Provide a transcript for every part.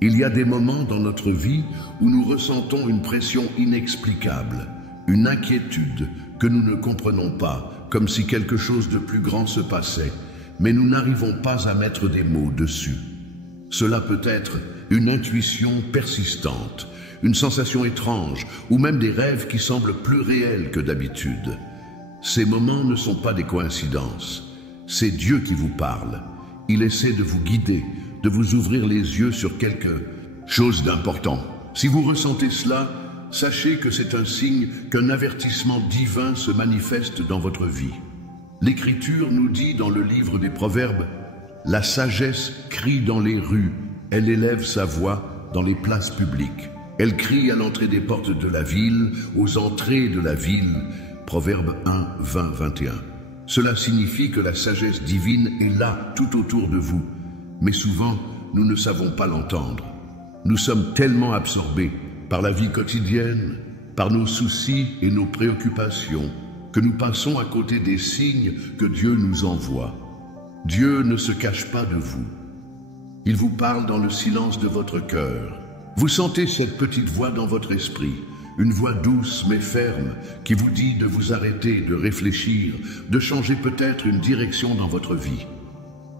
Il y a des moments dans notre vie où nous ressentons une pression inexplicable, une inquiétude que nous ne comprenons pas, comme si quelque chose de plus grand se passait, mais nous n'arrivons pas à mettre des mots dessus. Cela peut être une intuition persistante, une sensation étrange, ou même des rêves qui semblent plus réels que d'habitude. Ces moments ne sont pas des coïncidences. C'est Dieu qui vous parle. Il essaie de vous guider, de vous ouvrir les yeux sur quelque chose d'important. Si vous ressentez cela, sachez que c'est un signe qu'un avertissement divin se manifeste dans votre vie. L'Écriture nous dit dans le livre des Proverbes, « La sagesse crie dans les rues, elle élève sa voix dans les places publiques. Elle crie à l'entrée des portes de la ville, aux entrées de la ville. » Proverbe 1, 20, 21. Cela signifie que la sagesse divine est là, tout autour de vous. Mais souvent, nous ne savons pas l'entendre. Nous sommes tellement absorbés par la vie quotidienne, par nos soucis et nos préoccupations, que nous passons à côté des signes que Dieu nous envoie. Dieu ne se cache pas de vous. Il vous parle dans le silence de votre cœur. Vous sentez cette petite voix dans votre esprit, une voix douce mais ferme qui vous dit de vous arrêter, de réfléchir, de changer peut-être une direction dans votre vie.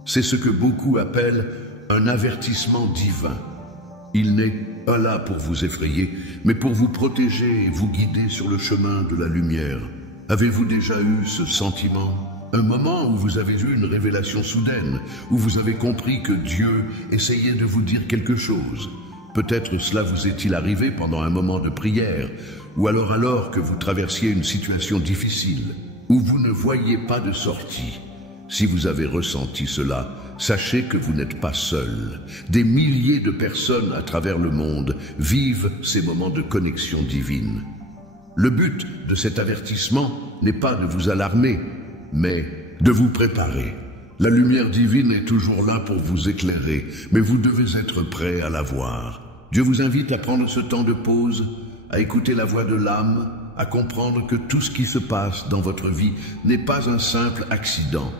C'est ce que beaucoup appellent un avertissement divin. Il n'est pas là pour vous effrayer, mais pour vous protéger et vous guider sur le chemin de la lumière. Avez-vous déjà eu ce sentiment? Un moment où vous avez eu une révélation soudaine, où vous avez compris que Dieu essayait de vous dire quelque chose. Peut-être cela vous est-il arrivé pendant un moment de prière, ou alors que vous traversiez une situation difficile, où vous ne voyiez pas de sortie. Si vous avez ressenti cela, sachez que vous n'êtes pas seul. Des milliers de personnes à travers le monde vivent ces moments de connexion divine. Le but de cet avertissement n'est pas de vous alarmer, mais de vous préparer. La lumière divine est toujours là pour vous éclairer, mais vous devez être prêt à la voir. Dieu vous invite à prendre ce temps de pause, à écouter la voix de l'âme, à comprendre que tout ce qui se passe dans votre vie n'est pas un simple accident,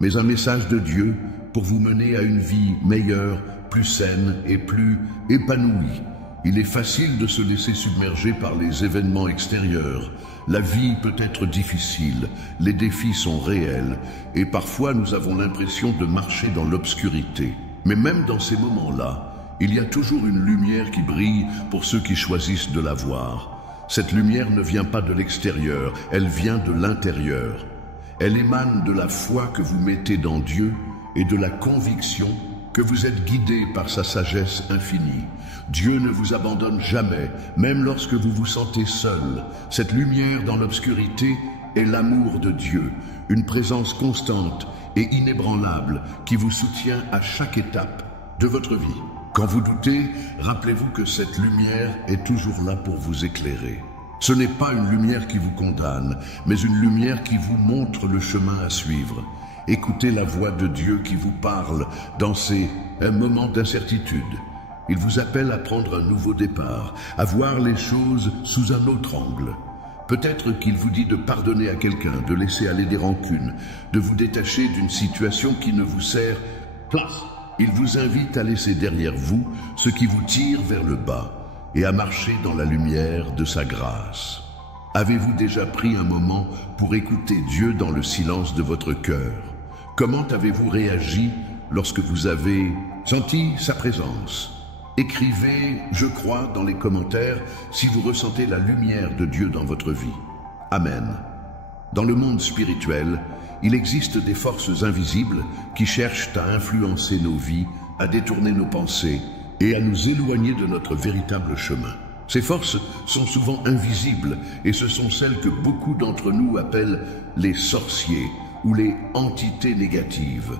mais un message de Dieu pour vous mener à une vie meilleure, plus saine et plus épanouie. Il est facile de se laisser submerger par les événements extérieurs. La vie peut être difficile, les défis sont réels, et parfois nous avons l'impression de marcher dans l'obscurité. Mais même dans ces moments-là, il y a toujours une lumière qui brille pour ceux qui choisissent de la voir. Cette lumière ne vient pas de l'extérieur, elle vient de l'intérieur. Elle émane de la foi que vous mettez dans Dieu et de la conviction que vous êtes guidé par sa sagesse infinie. Dieu ne vous abandonne jamais, même lorsque vous vous sentez seul. Cette lumière dans l'obscurité est l'amour de Dieu, une présence constante et inébranlable qui vous soutient à chaque étape de votre vie. Quand vous doutez, rappelez-vous que cette lumière est toujours là pour vous éclairer. Ce n'est pas une lumière qui vous condamne, mais une lumière qui vous montre le chemin à suivre. Écoutez la voix de Dieu qui vous parle dans ces moments d'incertitude. Il vous appelle à prendre un nouveau départ, à voir les choses sous un autre angle. Peut-être qu'il vous dit de pardonner à quelqu'un, de laisser aller des rancunes, de vous détacher d'une situation qui ne vous sert place. Il vous invite à laisser derrière vous ce qui vous tire vers le bas et à marcher dans la lumière de sa grâce. Avez-vous déjà pris un moment pour écouter Dieu dans le silence de votre cœur? Comment avez-vous réagi lorsque vous avez senti sa présence? Écrivez « Je crois » dans les commentaires si vous ressentez la lumière de Dieu dans votre vie. Amen. Dans le monde spirituel, il existe des forces invisibles qui cherchent à influencer nos vies, à détourner nos pensées et à nous éloigner de notre véritable chemin. Ces forces sont souvent invisibles et ce sont celles que beaucoup d'entre nous appellent les sorciers ou les entités négatives.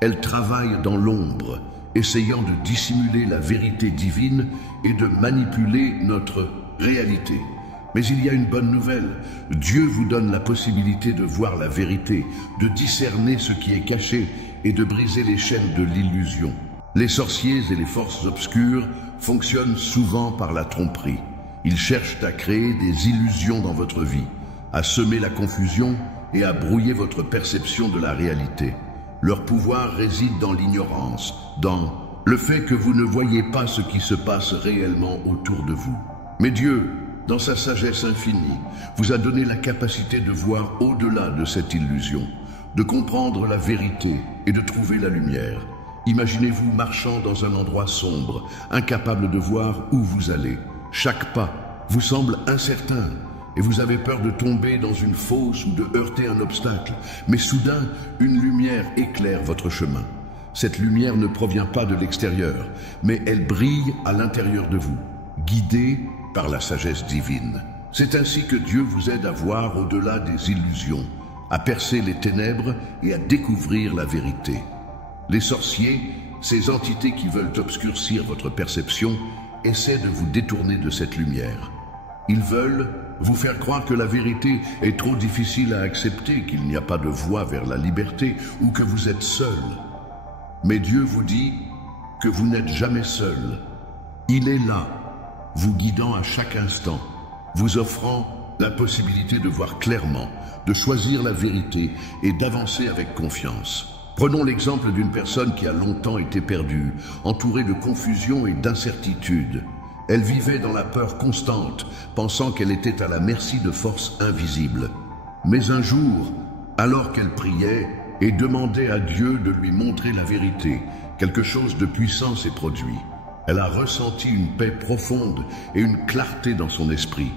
Elles travaillent dans l'ombre, essayant de dissimuler la vérité divine et de manipuler notre réalité. Mais il y a une bonne nouvelle. Dieu vous donne la possibilité de voir la vérité, de discerner ce qui est caché et de briser les chaînes de l'illusion. Les sorciers et les forces obscures fonctionnent souvent par la tromperie. Ils cherchent à créer des illusions dans votre vie, à semer la confusion et à brouiller votre perception de la réalité. Leur pouvoir réside dans l'ignorance, dans le fait que vous ne voyez pas ce qui se passe réellement autour de vous. Mais Dieu, dans sa sagesse infinie, vous a donné la capacité de voir au-delà de cette illusion, de comprendre la vérité et de trouver la lumière. Imaginez-vous marchant dans un endroit sombre, incapable de voir où vous allez. Chaque pas vous semble incertain et vous avez peur de tomber dans une fosse ou de heurter un obstacle. Mais soudain, une lumière éclaire votre chemin. Cette lumière ne provient pas de l'extérieur, mais elle brille à l'intérieur de vous, guidée par la sagesse divine. C'est ainsi que Dieu vous aide à voir au-delà des illusions, à percer les ténèbres et à découvrir la vérité. Les sorciers, ces entités qui veulent obscurcir votre perception, essaient de vous détourner de cette lumière. Ils veulent vous faire croire que la vérité est trop difficile à accepter, qu'il n'y a pas de voie vers la liberté ou que vous êtes seul. Mais Dieu vous dit que vous n'êtes jamais seul. Il est là, vous guidant à chaque instant, vous offrant la possibilité de voir clairement, de choisir la vérité et d'avancer avec confiance. Prenons l'exemple d'une personne qui a longtemps été perdue, entourée de confusion et d'incertitude. Elle vivait dans la peur constante, pensant qu'elle était à la merci de forces invisibles. Mais un jour, alors qu'elle priait et demandait à Dieu de lui montrer la vérité, quelque chose de puissant s'est produit. Elle a ressenti une paix profonde et une clarté dans son esprit.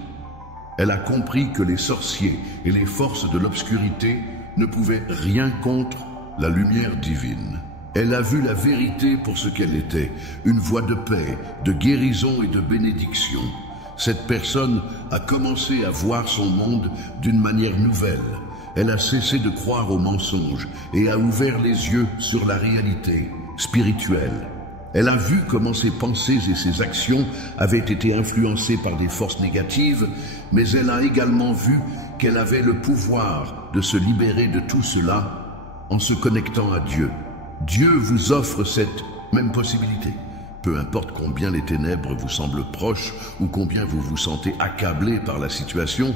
Elle a compris que les sorciers et les forces de l'obscurité ne pouvaient rien contre la lumière divine. Elle a vu la vérité pour ce qu'elle était, une voie de paix, de guérison et de bénédiction. Cette personne a commencé à voir son monde d'une manière nouvelle. Elle a cessé de croire aux mensonges et a ouvert les yeux sur la réalité spirituelle. Elle a vu comment ses pensées et ses actions avaient été influencées par des forces négatives, mais elle a également vu qu'elle avait le pouvoir de se libérer de tout cela en se connectant à Dieu. Dieu vous offre cette même possibilité. Peu importe combien les ténèbres vous semblent proches ou combien vous vous sentez accablé par la situation,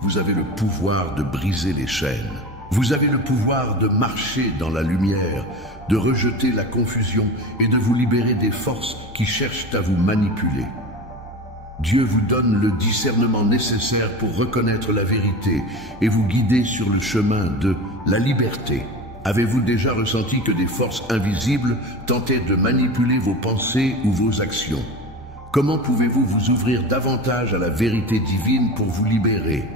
vous avez le pouvoir de briser les chaînes. Vous avez le pouvoir de marcher dans la lumière, de rejeter la confusion et de vous libérer des forces qui cherchent à vous manipuler. Dieu vous donne le discernement nécessaire pour reconnaître la vérité et vous guider sur le chemin de la liberté. Avez-vous déjà ressenti que des forces invisibles tentaient de manipuler vos pensées ou vos actions? Comment pouvez-vous vous ouvrir davantage à la vérité divine pour vous libérer?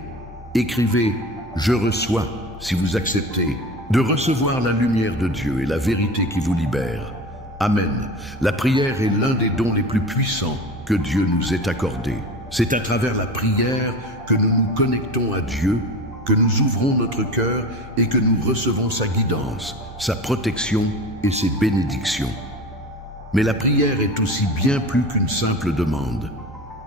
Écrivez « Je reçois » si vous acceptez de recevoir la lumière de Dieu et la vérité qui vous libère. Amen. La prière est l'un des dons les plus puissants que Dieu nous ait accordés. C'est à travers la prière que nous nous connectons à Dieu, que nous ouvrons notre cœur et que nous recevons sa guidance, sa protection et ses bénédictions. Mais la prière est aussi bien plus qu'une simple demande.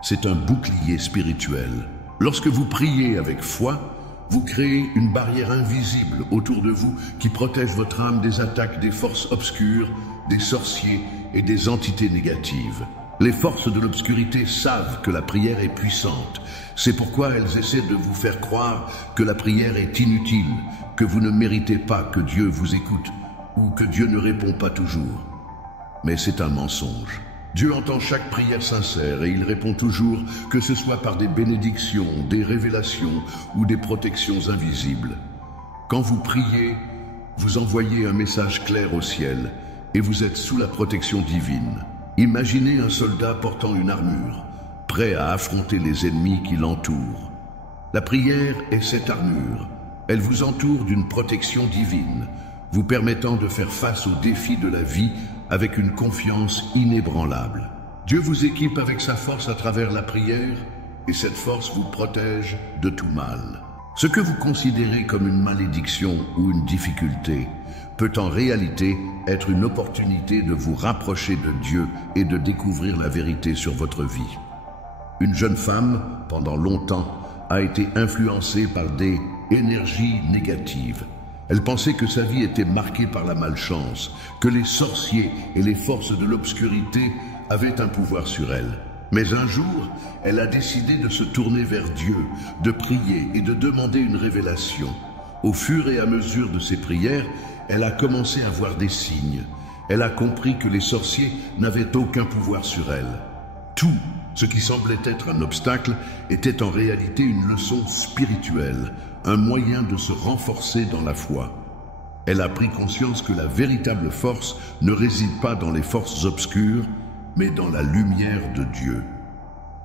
C'est un bouclier spirituel. Lorsque vous priez avec foi, vous créez une barrière invisible autour de vous qui protège votre âme des attaques des forces obscures, des sorciers et des entités négatives. Les forces de l'obscurité savent que la prière est puissante. C'est pourquoi elles essaient de vous faire croire que la prière est inutile, que vous ne méritez pas que Dieu vous écoute ou que Dieu ne répond pas toujours. Mais c'est un mensonge. Dieu entend chaque prière sincère et il répond toujours, que ce soit par des bénédictions, des révélations ou des protections invisibles. Quand vous priez, vous envoyez un message clair au ciel et vous êtes sous la protection divine. Imaginez un soldat portant une armure, prêt à affronter les ennemis qui l'entourent. La prière est cette armure. Elle vous entoure d'une protection divine, vous permettant de faire face aux défis de la vie avec une confiance inébranlable. Dieu vous équipe avec sa force à travers la prière et cette force vous protège de tout mal. Ce que vous considérez comme une malédiction ou une difficulté peut en réalité être une opportunité de vous rapprocher de Dieu et de découvrir la vérité sur votre vie. Une jeune femme, pendant longtemps, a été influencée par des énergies négatives. Elle pensait que sa vie était marquée par la malchance, que les sorciers et les forces de l'obscurité avaient un pouvoir sur elle. Mais un jour, elle a décidé de se tourner vers Dieu, de prier et de demander une révélation. Au fur et à mesure de ses prières, elle a commencé à voir des signes. Elle a compris que les sorciers n'avaient aucun pouvoir sur elle. Tout ce qui semblait être un obstacle était en réalité une leçon spirituelle, un moyen de se renforcer dans la foi. Elle a pris conscience que la véritable force ne réside pas dans les forces obscures, mais dans la lumière de Dieu.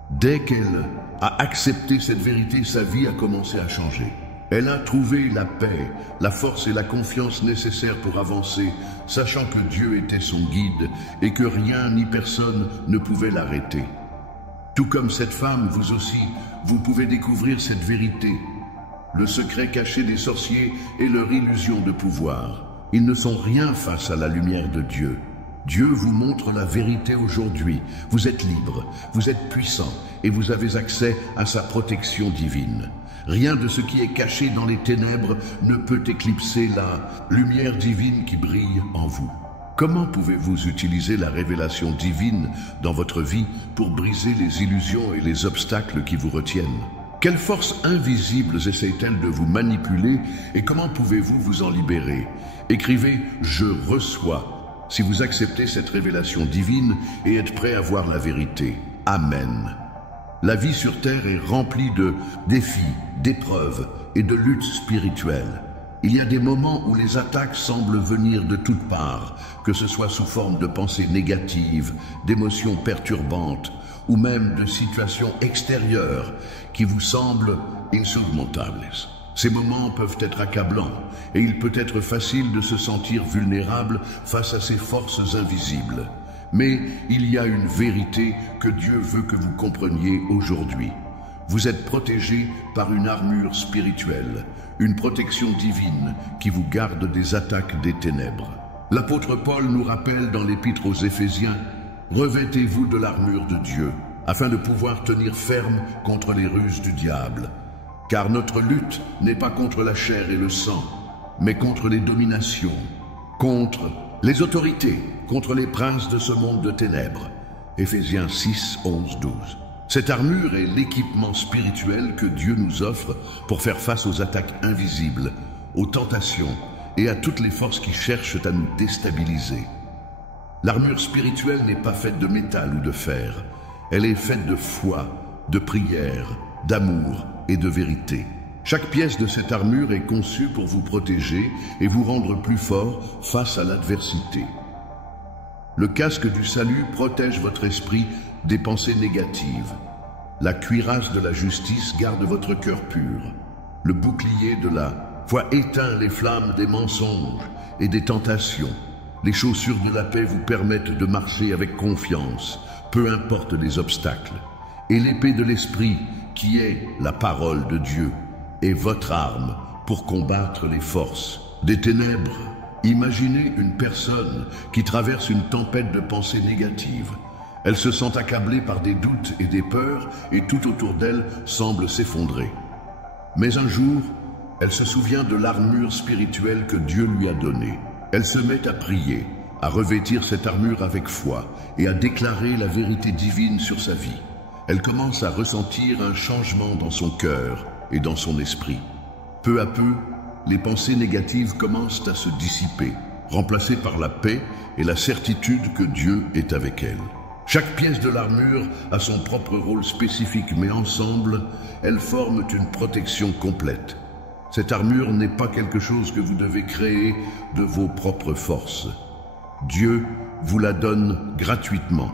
Dès qu'elle a accepté cette vérité, sa vie a commencé à changer. Elle a trouvé la paix, la force et la confiance nécessaires pour avancer, sachant que Dieu était son guide et que rien ni personne ne pouvait l'arrêter. Tout comme cette femme, vous aussi, vous pouvez découvrir cette vérité. Le secret caché des sorciers est leur illusion de pouvoir. Ils ne sont rien face à la lumière de Dieu. Dieu vous montre la vérité aujourd'hui. Vous êtes libre, vous êtes puissant et vous avez accès à sa protection divine. Rien de ce qui est caché dans les ténèbres ne peut éclipser la lumière divine qui brille en vous. Comment pouvez-vous utiliser la révélation divine dans votre vie pour briser les illusions et les obstacles qui vous retiennent? Quelles forces invisibles essayent-elles de vous manipuler et comment pouvez-vous vous en libérer? Écrivez « Je reçois » si vous acceptez cette révélation divine et êtes prêt à voir la vérité. Amen. La vie sur terre est remplie de défis, d'épreuves et de luttes spirituelles. Il y a des moments où les attaques semblent venir de toutes parts, que ce soit sous forme de pensées négatives, d'émotions perturbantes, ou même de situations extérieures qui vous semblent insurmontables. Ces moments peuvent être accablants et il peut être facile de se sentir vulnérable face à ces forces invisibles. Mais il y a une vérité que Dieu veut que vous compreniez aujourd'hui. Vous êtes protégé par une armure spirituelle, une protection divine qui vous garde des attaques des ténèbres. L'apôtre Paul nous rappelle dans l'épître aux Éphésiens: revêtez-vous de l'armure de Dieu, afin de pouvoir tenir ferme contre les ruses du diable. Car notre lutte n'est pas contre la chair et le sang, mais contre les dominations, contre les autorités, contre les princes de ce monde de ténèbres. Éphésiens 6, 11, 12. Cette armure est l'équipement spirituel que Dieu nous offre pour faire face aux attaques invisibles, aux tentations et à toutes les forces qui cherchent à nous déstabiliser. L'armure spirituelle n'est pas faite de métal ou de fer. Elle est faite de foi, de prière, d'amour et de vérité. Chaque pièce de cette armure est conçue pour vous protéger et vous rendre plus fort face à l'adversité. Le casque du salut protège votre esprit des pensées négatives. La cuirasse de la justice garde votre cœur pur. Le bouclier de la foi éteint les flammes des mensonges et des tentations. Les chaussures de la paix vous permettent de marcher avec confiance, peu importe les obstacles. Et l'épée de l'esprit, qui est la parole de Dieu, est votre arme pour combattre les forces des ténèbres. Imaginez une personne qui traverse une tempête de pensées négatives. Elle se sent accablée par des doutes et des peurs et tout autour d'elle semble s'effondrer. Mais un jour, elle se souvient de l'armure spirituelle que Dieu lui a donnée. Elle se met à prier, à revêtir cette armure avec foi et à déclarer la vérité divine sur sa vie. Elle commence à ressentir un changement dans son cœur et dans son esprit. Peu à peu, les pensées négatives commencent à se dissiper, remplacées par la paix et la certitude que Dieu est avec elle. Chaque pièce de l'armure a son propre rôle spécifique, mais ensemble, elles forment une protection complète. Cette armure n'est pas quelque chose que vous devez créer de vos propres forces. Dieu vous la donne gratuitement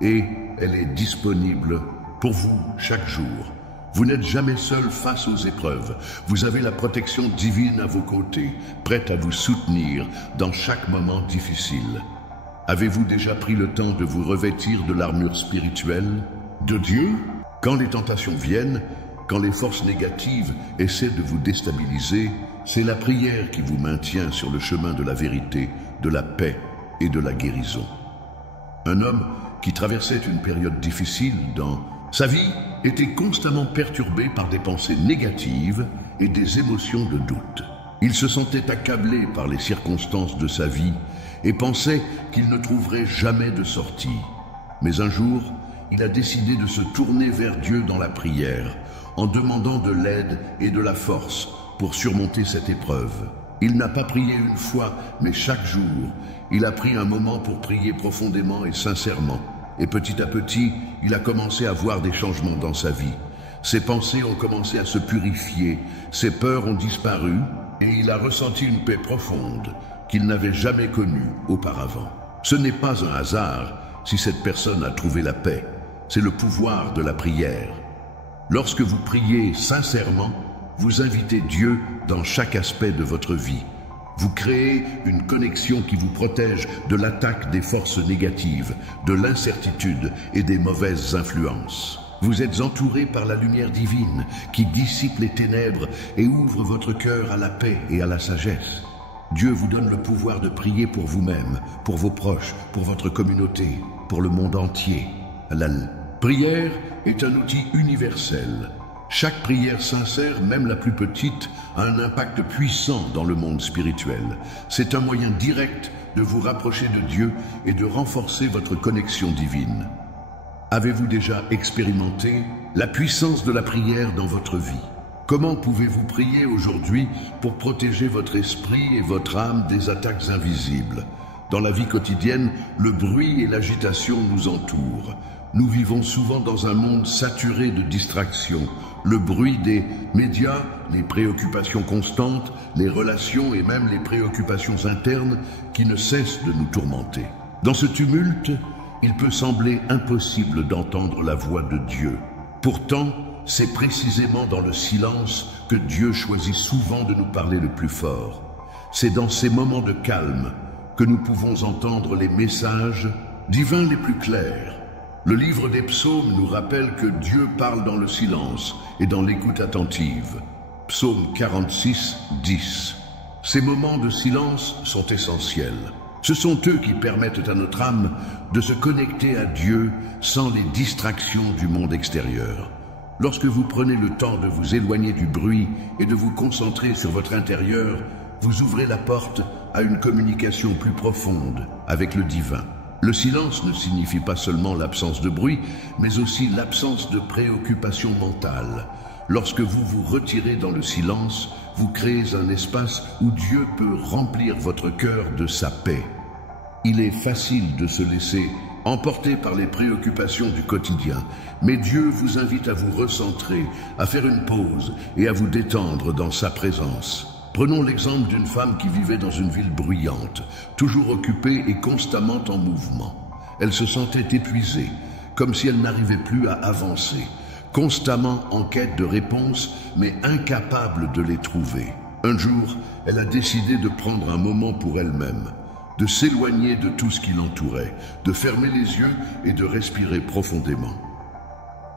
et elle est disponible pour vous chaque jour. Vous n'êtes jamais seul face aux épreuves. Vous avez la protection divine à vos côtés, prête à vous soutenir dans chaque moment difficile. Avez-vous déjà pris le temps de vous revêtir de l'armure spirituelle de Dieu? Quand les tentations viennent, quand les forces négatives essaient de vous déstabiliser, c'est la prière qui vous maintient sur le chemin de la vérité, de la paix et de la guérison. Un homme qui traversait une période difficile dans sa vie était constamment perturbé par des pensées négatives et des émotions de doute. Il se sentait accablé par les circonstances de sa vie et pensait qu'il ne trouverait jamais de sortie. Mais un jour, il a décidé de se tourner vers Dieu dans la prière, en demandant de l'aide et de la force pour surmonter cette épreuve. Il n'a pas prié une fois, mais chaque jour, il a pris un moment pour prier profondément et sincèrement. Et petit à petit, il a commencé à voir des changements dans sa vie. Ses pensées ont commencé à se purifier, ses peurs ont disparu, et il a ressenti une paix profonde qu'il n'avait jamais connue auparavant. Ce n'est pas un hasard si cette personne a trouvé la paix. C'est le pouvoir de la prière. Lorsque vous priez sincèrement, vous invitez Dieu dans chaque aspect de votre vie. Vous créez une connexion qui vous protège de l'attaque des forces négatives, de l'incertitude et des mauvaises influences. Vous êtes entouré par la lumière divine qui dissipe les ténèbres et ouvre votre cœur à la paix et à la sagesse. Dieu vous donne le pouvoir de prier pour vous-même, pour vos proches, pour votre communauté, pour le monde entier. La prière est un outil universel. Chaque prière sincère, même la plus petite, a un impact puissant dans le monde spirituel. C'est un moyen direct de vous rapprocher de Dieu et de renforcer votre connexion divine. Avez-vous déjà expérimenté la puissance de la prière dans votre vie? Comment pouvez-vous prier aujourd'hui pour protéger votre esprit et votre âme des attaques invisibles? Dans la vie quotidienne, le bruit et l'agitation nous entourent. Nous vivons souvent dans un monde saturé de distractions. Le bruit des médias, les préoccupations constantes, les relations et même les préoccupations internes qui ne cessent de nous tourmenter. Dans ce tumulte, il peut sembler impossible d'entendre la voix de Dieu. Pourtant, c'est précisément dans le silence que Dieu choisit souvent de nous parler le plus fort. C'est dans ces moments de calme que nous pouvons entendre les messages divins les plus clairs. Le livre des psaumes nous rappelle que Dieu parle dans le silence et dans l'écoute attentive. Psaume 46, 10. Ces moments de silence sont essentiels. Ce sont eux qui permettent à notre âme de se connecter à Dieu sans les distractions du monde extérieur. Lorsque vous prenez le temps de vous éloigner du bruit et de vous concentrer sur votre intérieur, vous ouvrez la porte à une communication plus profonde avec le divin. Le silence ne signifie pas seulement l'absence de bruit, mais aussi l'absence de préoccupation mentale. Lorsque vous vous retirez dans le silence, vous créez un espace où Dieu peut remplir votre cœur de sa paix. Il est facile de se laisser emporter par les préoccupations du quotidien, mais Dieu vous invite à vous recentrer, à faire une pause et à vous détendre dans sa présence. Prenons l'exemple d'une femme qui vivait dans une ville bruyante, toujours occupée et constamment en mouvement. Elle se sentait épuisée, comme si elle n'arrivait plus à avancer, constamment en quête de réponses, mais incapable de les trouver. Un jour, elle a décidé de prendre un moment pour elle-même, de s'éloigner de tout ce qui l'entourait, de fermer les yeux et de respirer profondément.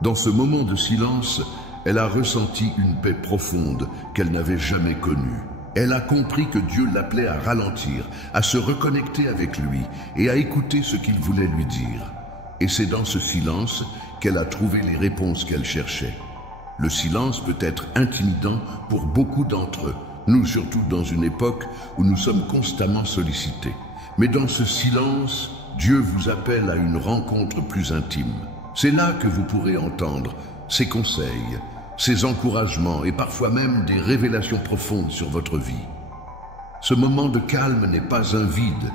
Dans ce moment de silence, elle a ressenti une paix profonde qu'elle n'avait jamais connue. Elle a compris que Dieu l'appelait à ralentir, à se reconnecter avec lui et à écouter ce qu'il voulait lui dire. Et c'est dans ce silence qu'elle a trouvé les réponses qu'elle cherchait. Le silence peut être intimidant pour beaucoup d'entre eux, nous surtout dans une époque où nous sommes constamment sollicités. Mais dans ce silence, Dieu vous appelle à une rencontre plus intime. C'est là que vous pourrez entendre ses conseils, ses encouragements et parfois même des révélations profondes sur votre vie. Ce moment de calme n'est pas un vide,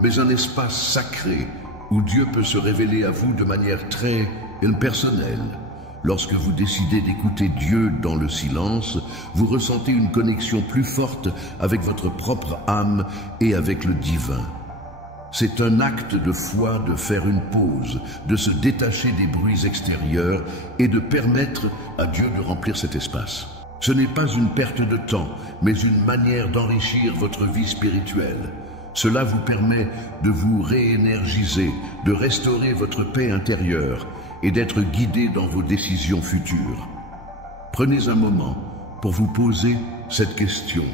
mais un espace sacré où Dieu peut se révéler à vous de manière très personnelle. Lorsque vous décidez d'écouter Dieu dans le silence, vous ressentez une connexion plus forte avec votre propre âme et avec le divin. C'est un acte de foi de faire une pause, de se détacher des bruits extérieurs et de permettre à Dieu de remplir cet espace. Ce n'est pas une perte de temps, mais une manière d'enrichir votre vie spirituelle. Cela vous permet de vous réénergiser, de restaurer votre paix intérieure et d'être guidé dans vos décisions futures. Prenez un moment pour vous poser cette question.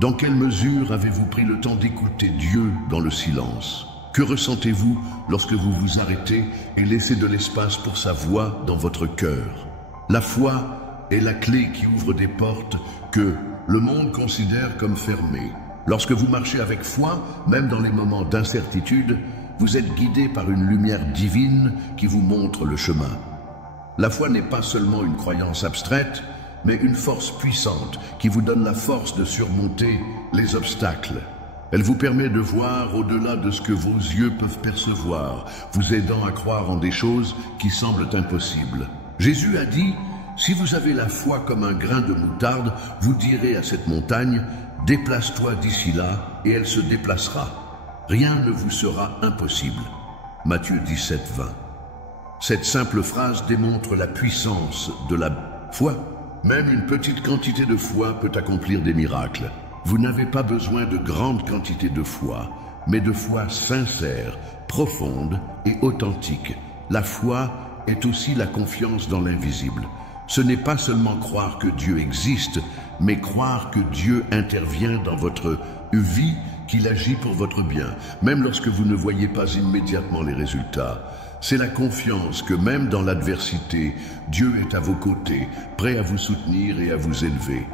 Dans quelle mesure avez-vous pris le temps d'écouter Dieu dans le silence? Que ressentez-vous lorsque vous vous arrêtez et laissez de l'espace pour sa voix dans votre cœur? La foi est la clé qui ouvre des portes que le monde considère comme fermées. Lorsque vous marchez avec foi, même dans les moments d'incertitude, vous êtes guidé par une lumière divine qui vous montre le chemin. La foi n'est pas seulement une croyance abstraite, mais une force puissante qui vous donne la force de surmonter les obstacles. Elle vous permet de voir au-delà de ce que vos yeux peuvent percevoir, vous aidant à croire en des choses qui semblent impossibles. Jésus a dit, « Si vous avez la foi comme un grain de moutarde, vous direz à cette montagne, « Déplace-toi d'ici là, et elle se déplacera. » Rien ne vous sera impossible. Matthieu 17, 20. Cette simple phrase démontre la puissance de la foi. Même une petite quantité de foi peut accomplir des miracles. Vous n'avez pas besoin de grandes quantités de foi, mais de foi sincère, profonde et authentique. La foi est aussi la confiance dans l'invisible. Ce n'est pas seulement croire que Dieu existe, mais croire que Dieu intervient dans votre vie, qu'il agit pour votre bien, même lorsque vous ne voyez pas immédiatement les résultats. C'est la confiance que même dans l'adversité, Dieu est à vos côtés, prêt à vous soutenir et à vous élever.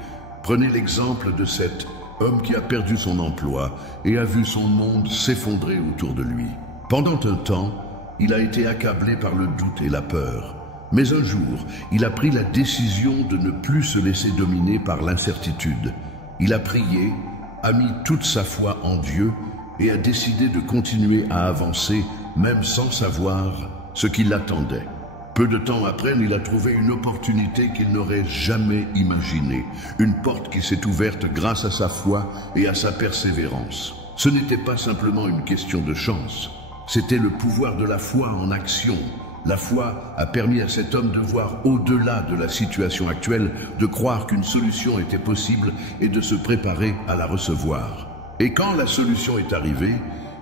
Prenez l'exemple de cet homme qui a perdu son emploi et a vu son monde s'effondrer autour de lui. Pendant un temps, il a été accablé par le doute et la peur. Mais un jour, il a pris la décision de ne plus se laisser dominer par l'incertitude. Il a prié, a mis toute sa foi en Dieu et a décidé de continuer à avancer, même sans savoir ce qui l'attendait. Peu de temps après, il a trouvé une opportunité qu'il n'aurait jamais imaginée, une porte qui s'est ouverte grâce à sa foi et à sa persévérance. Ce n'était pas simplement une question de chance, c'était le pouvoir de la foi en action. La foi a permis à cet homme de voir au-delà de la situation actuelle, de croire qu'une solution était possible et de se préparer à la recevoir. Et quand la solution est arrivée,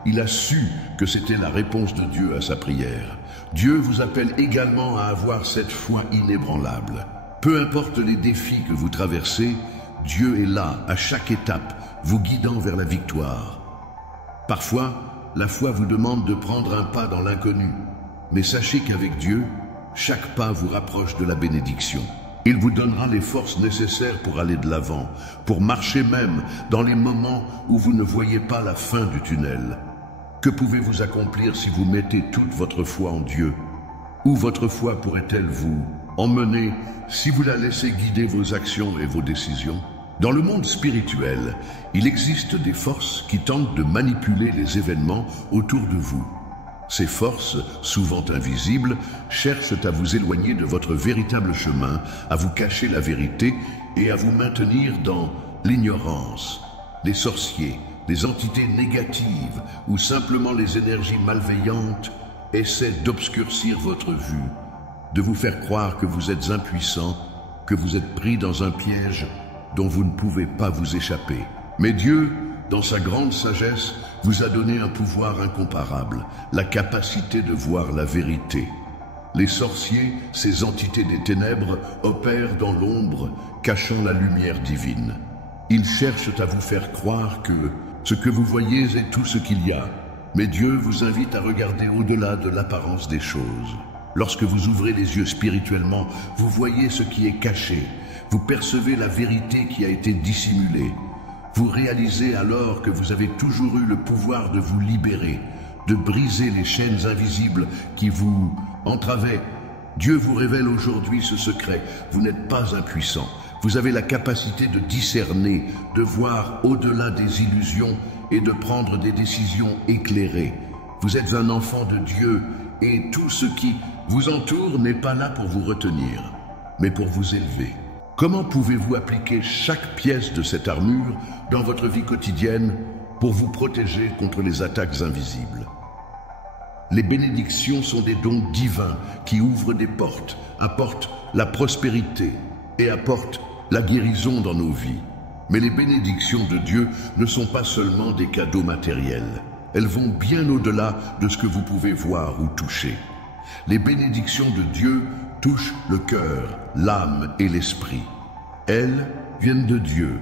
il a su que c'était la réponse de Dieu à sa prière. Dieu vous appelle également à avoir cette foi inébranlable. Peu importe les défis que vous traversez, Dieu est là à chaque étape, vous guidant vers la victoire. Parfois, la foi vous demande de prendre un pas dans l'inconnu. Mais sachez qu'avec Dieu, chaque pas vous rapproche de la bénédiction. Il vous donnera les forces nécessaires pour aller de l'avant, pour marcher même dans les moments où vous ne voyez pas la fin du tunnel. Que pouvez-vous accomplir si vous mettez toute votre foi en Dieu? Où votre foi pourrait-elle vous emmener si vous la laissez guider vos actions et vos décisions? Dans le monde spirituel, il existe des forces qui tentent de manipuler les événements autour de vous. Ces forces, souvent invisibles, cherchent à vous éloigner de votre véritable chemin, à vous cacher la vérité et à vous maintenir dans l'ignorance. Les sorciers, les entités négatives ou simplement les énergies malveillantes essaient d'obscurcir votre vue, de vous faire croire que vous êtes impuissant, que vous êtes pris dans un piège dont vous ne pouvez pas vous échapper. Mais Dieu, dans sa grande sagesse, vous a donné un pouvoir incomparable, la capacité de voir la vérité. Les sorciers, ces entités des ténèbres, opèrent dans l'ombre, cachant la lumière divine. Ils cherchent à vous faire croire que ce que vous voyez est tout ce qu'il y a. Mais Dieu vous invite à regarder au-delà de l'apparence des choses. Lorsque vous ouvrez les yeux spirituellement, vous voyez ce qui est caché. Vous percevez la vérité qui a été dissimulée. Vous réalisez alors que vous avez toujours eu le pouvoir de vous libérer, de briser les chaînes invisibles qui vous entravaient. Dieu vous révèle aujourd'hui ce secret. Vous n'êtes pas impuissant. Vous avez la capacité de discerner, de voir au-delà des illusions et de prendre des décisions éclairées. Vous êtes un enfant de Dieu et tout ce qui vous entoure n'est pas là pour vous retenir, mais pour vous élever. Comment pouvez-vous appliquer chaque pièce de cette armure dans votre vie quotidienne pour vous protéger contre les attaques invisibles? Les bénédictions sont des dons divins qui ouvrent des portes, apportent la prospérité et apportent la guérison dans nos vies. Mais les bénédictions de Dieu ne sont pas seulement des cadeaux matériels. Elles vont bien au-delà de ce que vous pouvez voir ou toucher. Les bénédictions de Dieu touchent le cœur, l'âme et l'esprit. Elles viennent de Dieu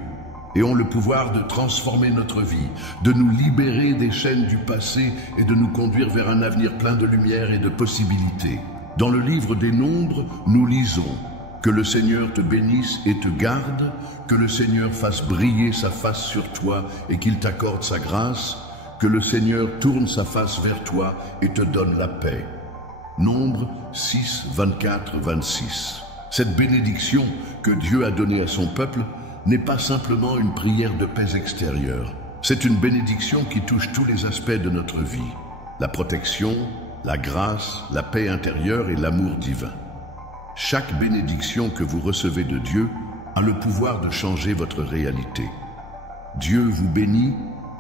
et ont le pouvoir de transformer notre vie, de nous libérer des chaînes du passé et de nous conduire vers un avenir plein de lumière et de possibilités. Dans le livre des Nombres, nous lisons « Que le Seigneur te bénisse et te garde, que le Seigneur fasse briller sa face sur toi et qu'il t'accorde sa grâce, que le Seigneur tourne sa face vers toi et te donne la paix. » Nombre 6, 24, 26. Cette bénédiction que Dieu a donnée à son peuple n'est pas simplement une prière de paix extérieure. C'est une bénédiction qui touche tous les aspects de notre vie. La protection, la grâce, la paix intérieure et l'amour divin. Chaque bénédiction que vous recevez de Dieu a le pouvoir de changer votre réalité. Dieu vous bénit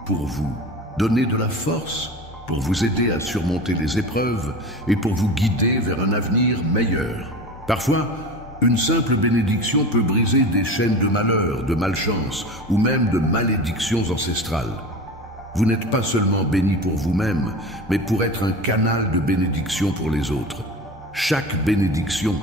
pour vous donner de la force, pour vous aider à surmonter les épreuves et pour vous guider vers un avenir meilleur. Parfois, une simple bénédiction peut briser des chaînes de malheur, de malchance ou même de malédictions ancestrales. Vous n'êtes pas seulement béni pour vous-même, mais pour être un canal de bénédiction pour les autres. Chaque bénédiction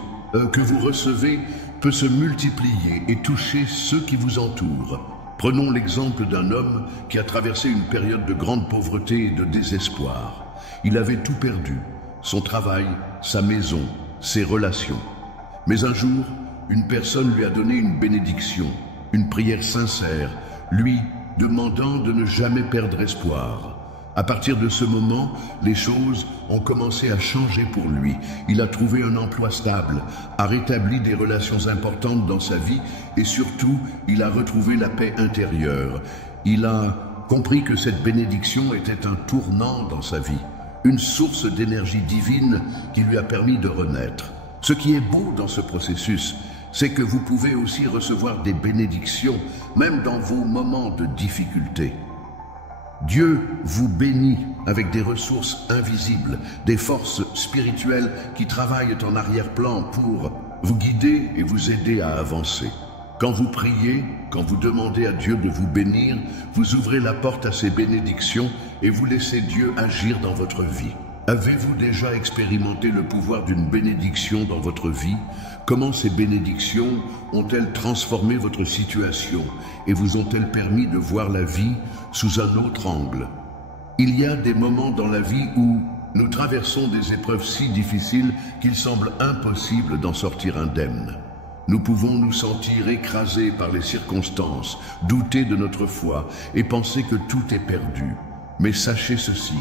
que vous recevez peut se multiplier et toucher ceux qui vous entourent. Prenons l'exemple d'un homme qui a traversé une période de grande pauvreté et de désespoir. Il avait tout perdu, son travail, sa maison, ses relations. Mais un jour, une personne lui a donné une bénédiction, une prière sincère, lui demandant de ne jamais perdre espoir. À partir de ce moment, les choses ont commencé à changer pour lui. Il a trouvé un emploi stable, a rétabli des relations importantes dans sa vie et surtout, il a retrouvé la paix intérieure. Il a compris que cette bénédiction était un tournant dans sa vie, une source d'énergie divine qui lui a permis de renaître. Ce qui est beau dans ce processus, c'est que vous pouvez aussi recevoir des bénédictions, même dans vos moments de difficulté. Dieu vous bénit avec des ressources invisibles, des forces spirituelles qui travaillent en arrière-plan pour vous guider et vous aider à avancer. Quand vous priez, quand vous demandez à Dieu de vous bénir, vous ouvrez la porte à ces bénédictions et vous laissez Dieu agir dans votre vie. Avez-vous déjà expérimenté le pouvoir d'une bénédiction dans votre vie? Comment ces bénédictions ont-elles transformé votre situation et vous ont-elles permis de voir la vie sous un autre angle? Il y a des moments dans la vie où nous traversons des épreuves si difficiles qu'il semble impossible d'en sortir indemne. Nous pouvons nous sentir écrasés par les circonstances, douter de notre foi et penser que tout est perdu. Mais sachez ceci,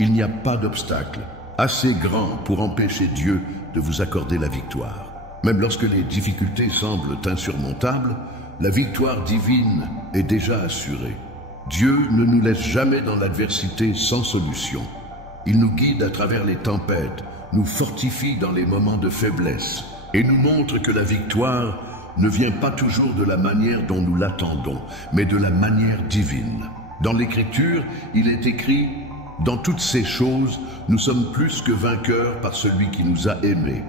il n'y a pas d'obstacle assez grand pour empêcher Dieu de vous accorder la victoire. Même lorsque les difficultés semblent insurmontables, la victoire divine est déjà assurée. Dieu ne nous laisse jamais dans l'adversité sans solution. Il nous guide à travers les tempêtes, nous fortifie dans les moments de faiblesse et nous montre que la victoire ne vient pas toujours de la manière dont nous l'attendons, mais de la manière divine. Dans l'Écriture, il est écrit « Dans toutes ces choses, nous sommes plus que vainqueurs par celui qui nous a aimés. »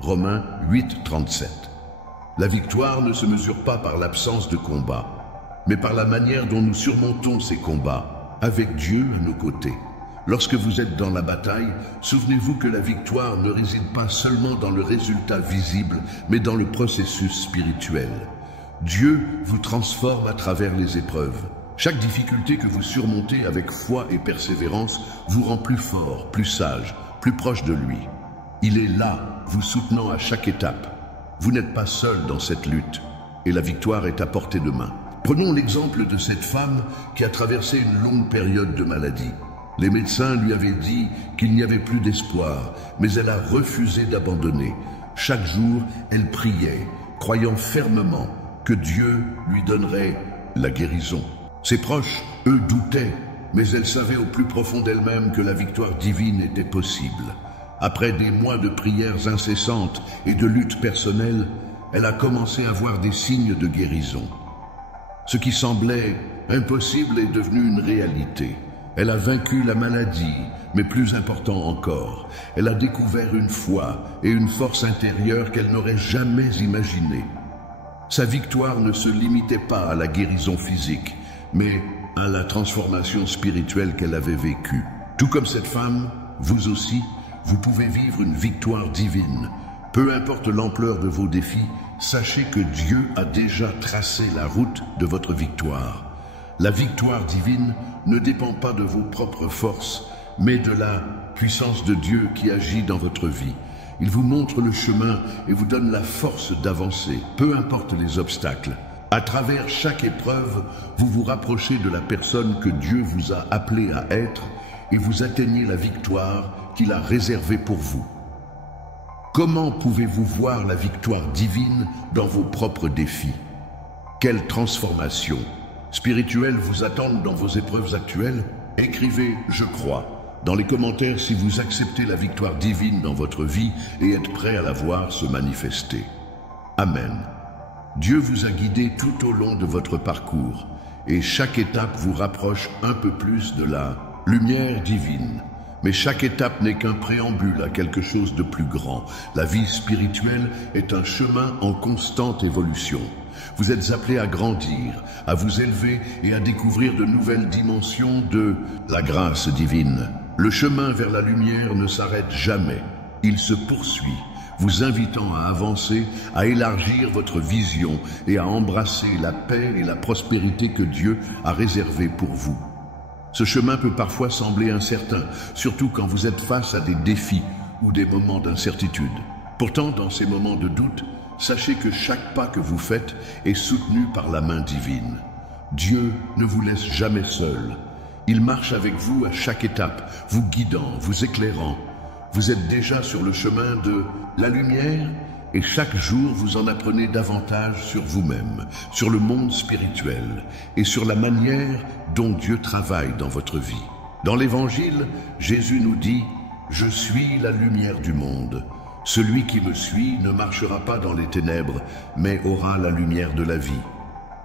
Romains 8, 37. La victoire ne se mesure pas par l'absence de combat, mais par la manière dont nous surmontons ces combats, avec Dieu à nos côtés. Lorsque vous êtes dans la bataille, souvenez-vous que la victoire ne réside pas seulement dans le résultat visible, mais dans le processus spirituel. Dieu vous transforme à travers les épreuves. Chaque difficulté que vous surmontez avec foi et persévérance vous rend plus fort, plus sage, plus proche de lui. Il est là, vous soutenant à chaque étape. Vous n'êtes pas seul dans cette lutte, et la victoire est à portée de main. Prenons l'exemple de cette femme qui a traversé une longue période de maladie. Les médecins lui avaient dit qu'il n'y avait plus d'espoir, mais elle a refusé d'abandonner. Chaque jour, elle priait, croyant fermement que Dieu lui donnerait la guérison. Ses proches, eux, doutaient, mais elle savait au plus profond d'elle-même que la victoire divine était possible. Après des mois de prières incessantes et de luttes personnelles, elle a commencé à voir des signes de guérison. Ce qui semblait impossible est devenu une réalité. Elle a vaincu la maladie, mais plus important encore, elle a découvert une foi et une force intérieure qu'elle n'aurait jamais imaginée. Sa victoire ne se limitait pas à la guérison physique, mais à la transformation spirituelle qu'elle avait vécue. Tout comme cette femme, vous aussi, vous pouvez vivre une victoire divine. Peu importe l'ampleur de vos défis, sachez que Dieu a déjà tracé la route de votre victoire. La victoire divine ne dépend pas de vos propres forces, mais de la puissance de Dieu qui agit dans votre vie. Il vous montre le chemin et vous donne la force d'avancer, peu importe les obstacles. À travers chaque épreuve, vous vous rapprochez de la personne que Dieu vous a appelé à être et vous atteignez la victoire qu'il a réservée pour vous. Comment pouvez-vous voir la victoire divine dans vos propres défis? Quelle transformation spirituelle vous attendent dans vos épreuves actuelles? Écrivez « Je crois » dans les commentaires si vous acceptez la victoire divine dans votre vie et êtes prêt à la voir se manifester. Amen. Dieu vous a guidé tout au long de votre parcours et chaque étape vous rapproche un peu plus de la lumière divine. Mais chaque étape n'est qu'un préambule à quelque chose de plus grand. La vie spirituelle est un chemin en constante évolution. Vous êtes appelés à grandir, à vous élever et à découvrir de nouvelles dimensions de la grâce divine. Le chemin vers la lumière ne s'arrête jamais. Il se poursuit, vous invitant à avancer, à élargir votre vision et à embrasser la paix et la prospérité que Dieu a réservées pour vous. Ce chemin peut parfois sembler incertain, surtout quand vous êtes face à des défis ou des moments d'incertitude. Pourtant, dans ces moments de doute, sachez que chaque pas que vous faites est soutenu par la main divine. Dieu ne vous laisse jamais seul. Il marche avec vous à chaque étape, vous guidant, vous éclairant. Vous êtes déjà sur le chemin de la lumière et chaque jour vous en apprenez davantage sur vous-même, sur le monde spirituel et sur la manière dont Dieu travaille dans votre vie. Dans l'Évangile, Jésus nous dit « Je suis la lumière du monde. Celui qui me suit ne marchera pas dans les ténèbres, mais aura la lumière de la vie. »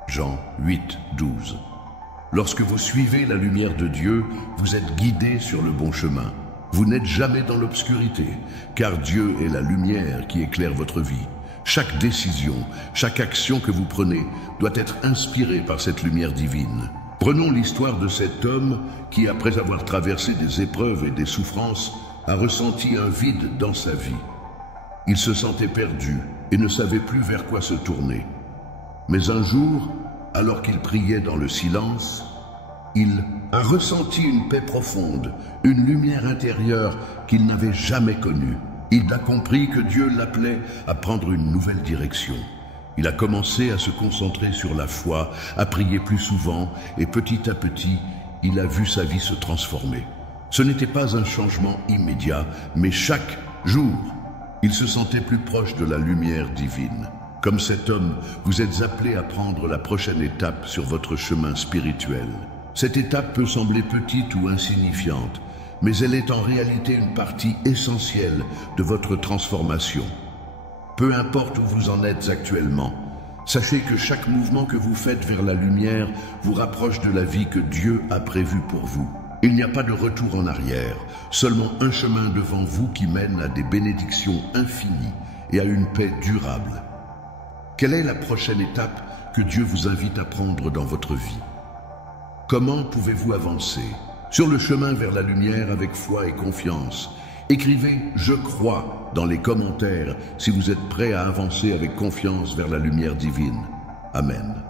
Jean 8, 12. Lorsque vous suivez la lumière de Dieu, vous êtes guidés sur le bon chemin. Vous n'êtes jamais dans l'obscurité, car Dieu est la lumière qui éclaire votre vie. Chaque décision, chaque action que vous prenez doit être inspirée par cette lumière divine. Prenons l'histoire de cet homme qui, après avoir traversé des épreuves et des souffrances, a ressenti un vide dans sa vie. Il se sentait perdu et ne savait plus vers quoi se tourner. Mais un jour, alors qu'il priait dans le silence, il a ressenti une paix profonde, une lumière intérieure qu'il n'avait jamais connue. Il a compris que Dieu l'appelait à prendre une nouvelle direction. Il a commencé à se concentrer sur la foi, à prier plus souvent, et petit à petit, il a vu sa vie se transformer. Ce n'était pas un changement immédiat, mais chaque jour, il se sentait plus proche de la lumière divine. Comme cet homme, vous êtes appelés à prendre la prochaine étape sur votre chemin spirituel. Cette étape peut sembler petite ou insignifiante, mais elle est en réalité une partie essentielle de votre transformation. Peu importe où vous en êtes actuellement, sachez que chaque mouvement que vous faites vers la lumière vous rapproche de la vie que Dieu a prévue pour vous. Il n'y a pas de retour en arrière, seulement un chemin devant vous qui mène à des bénédictions infinies et à une paix durable. Quelle est la prochaine étape que Dieu vous invite à prendre dans votre vie? Comment pouvez-vous avancer sur le chemin vers la lumière avec foi et confiance? Écrivez « Je crois » dans les commentaires si vous êtes prêt à avancer avec confiance vers la lumière divine. Amen.